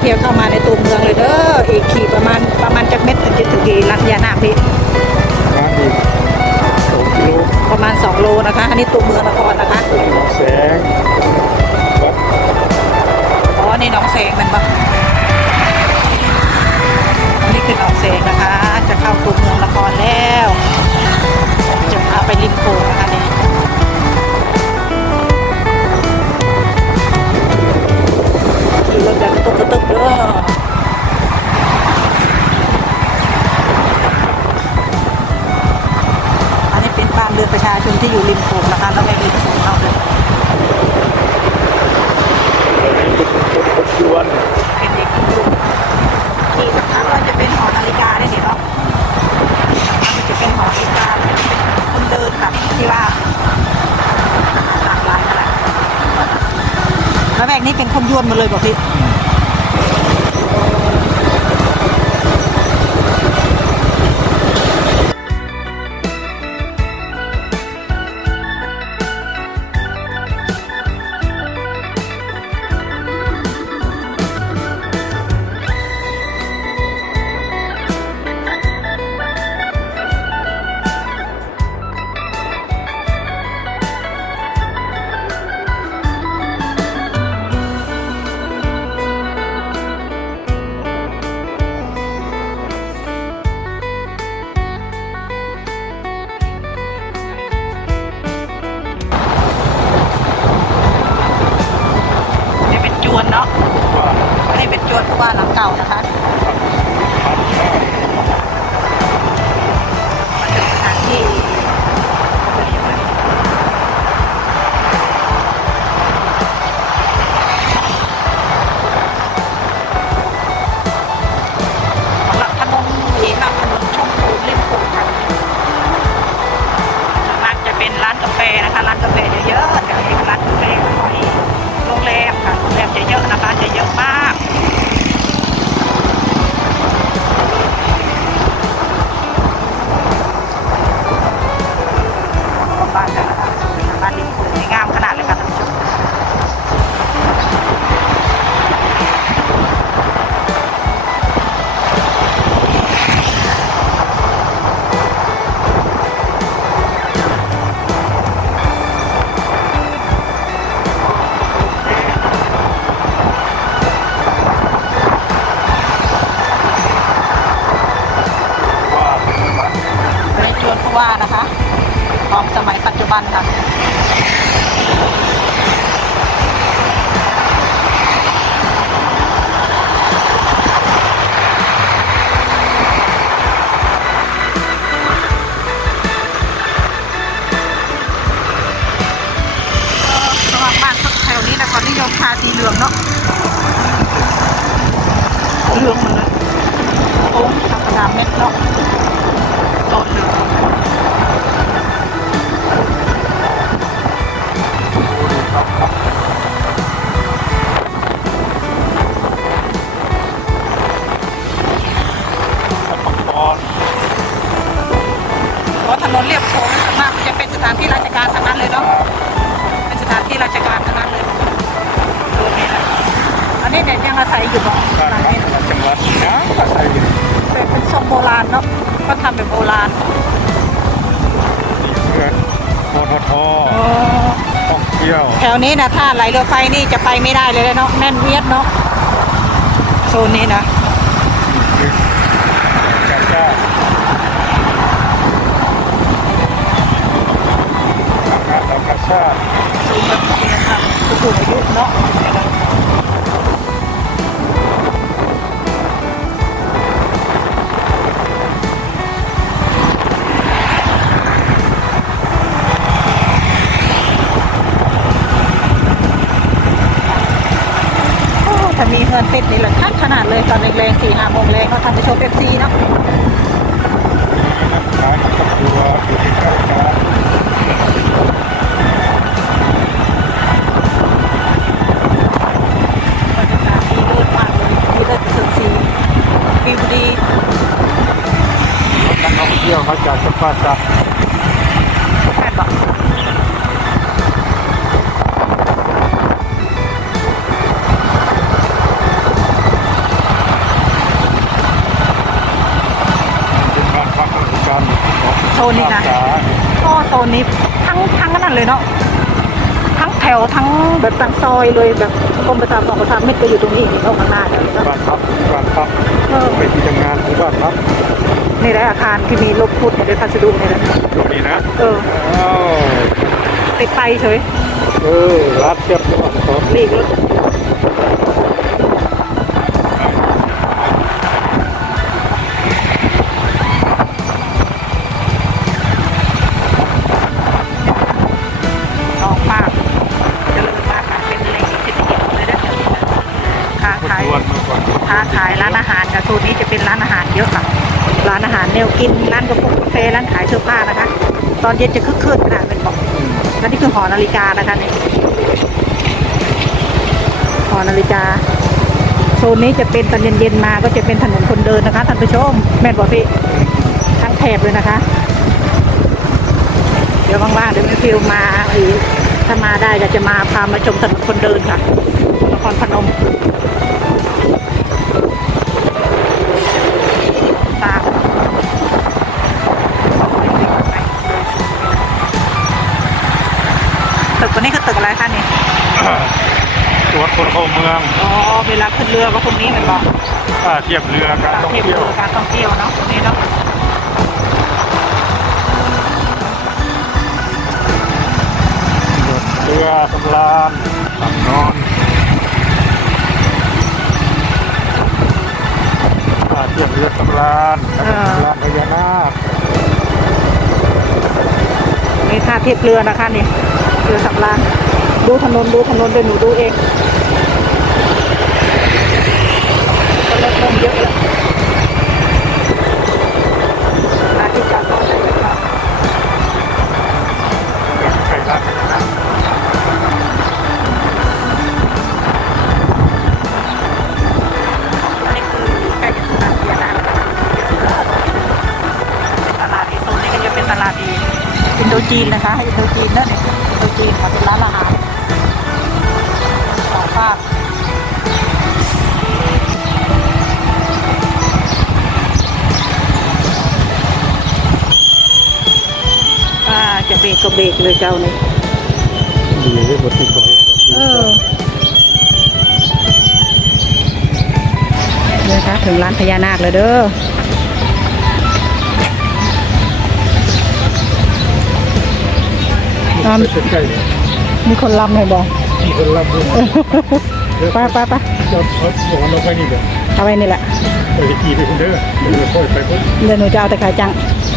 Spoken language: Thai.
เที่ยวเข้ามาในตัวเมืองเลยเด้ออีกขี่ประมาณประมาณจักเม็ดถึงจะถึงกี่รัตยานาคพี่ร้านอีกสองกิโลประมาณ 2 โลนะคะ อันนี้ตัวเมืองนครนะคะหนองแสงวัดอ๋อนี่หน้องเสงมันปะนี่คือหน้องเสงนะคะ จะเข้าตัวเมืองนครแล้ว ประชาชนที่อยู่ริมโขงนะคะแล้วก็ริมโขงเราเลยรถยวนเป็นเด็กที่อยู่ที่สำคัญว่าจะเป็นหอนาฬิกาได้เห็นเนาะมันจะเป็นหอนาฬิกาเป็นคนเดินแบบที่ว่าหลากหลายขนาดแล้วแบกนี้เป็นคนยวนมาเลยบอกพี่ เราะว่าหลังเก่านะคะ ลืองเนาะเหลืองหมดเลยโอ้ธรรมดาเม็ดเนาะ อาศัยอยู่บ่การหลังนี้ฒนาจังหวัดนะก็ใส่อยู่เป็นเป็นทรงโบราณเนาะก็ทำแบบโบราณนี่เพื่อนปตทท่องเที่ยวแถวนี้นะถ้าไหลเรือไฟนี่จะไปไม่ได้เลยเนาะแน่นเวียดเนาะโซนนี้นะจ้าจ้าอาธรรมชาติสูงแบบนี้ค่ะผู้สูงอายุเนาะ เป็ดนี่แหละคักขนาดเลยตอนแรงๆสี่ห้าโมงแรงก็ทำไปชมเอฟซีเนาะร้านครอบครัวอยู่ที่ใกล้กั โซนนี้ทั้งทั้งนั้นเลยเนาะทั้งแถวทั้งแบบทั้งซอยเลยแบบกรมประชาสองประชามิตรก็อยู่ตรงนี้นี่เข้าข้างหน้าเดี๋ยวนี้เนาะบ้านพักบ้านพักเออไปที่ทำงานของบ้านพักนี่แหละอาคารที่มีลบพุทธในพัสดุนี่แหละตรงนี้นะเอออ้าวติดไปเฉยเออรัดเทียบด้วยครับหลีกรถ ยอะค่ะ ร้านอาหารแนวกินร้านกาแฟกาแฟร้านขายเสื้อผ้านะคะ ตอนเย็นจะคึกคืนขนาดเป็นบอกและนี่คือหอนาฬิกานะคะนี่หอนาฬิกาโซนนี้จะเป็นตอนเย็นๆมาก็จะเป็นถนนคนเดินนะคะท่านผู้ชมแม่บอกพี่ทั้งแถบเลยนะคะ เดี๋ยวว่างๆเดี๋ยวมีฟิวมาอีกถ้ามาได้ก็จะมาพามาชมถนนคนเดินค่ะนครพนม ตึกตัวนี้คือตึกอะไรคะนี่ตรวจคนเข้าเมือง อ๋อเวลาขึ้นเรือก็ตรงนี้เป็นบอกอ่าเทียบเรือการท่องเทียบเที่ยวเรือการท่องเที่ยวเนาะตรงนี้เนาะเรือสำราญสำนอนอ่าเทียบเรือสำราญสำราญพญานาคนี่ท่าเทียบเรือนะคะนี่ เรือสำราญดูถนนดูถนนเดี๋ยวหนูดูเองก็รถลงเยอะเลยมาที่จอดรถเลยนะครับอันนี้คือใกล้จะถึงลานพญานาคแล้วตลาดในโซนนี้ก็จะเป็นตลาดอีอินโดจีนนะคะอินโดจีนนั่นเอง อินโดจีนค่ะเป็นร้านอาหารสองฝากอ่าจะเบรกก็เบรกเลยเจ้านี่ดีเลยบทที่คอยเออเนี่ยค่ะถึงร้านพญานาคแล้วเด้อามใกล้ๆเลยมีคนรำเลยบอกมีคนรับด้วยไปไปไปเราเขาบอกว่าเราไปนี่เดี๋ยวเอาไว้นี่แหละไปขี่ไปคนเด้อเดี๋ยวเราค่อยไปคนเดี๋ยวหนูจะเอาแต่ขาจังเ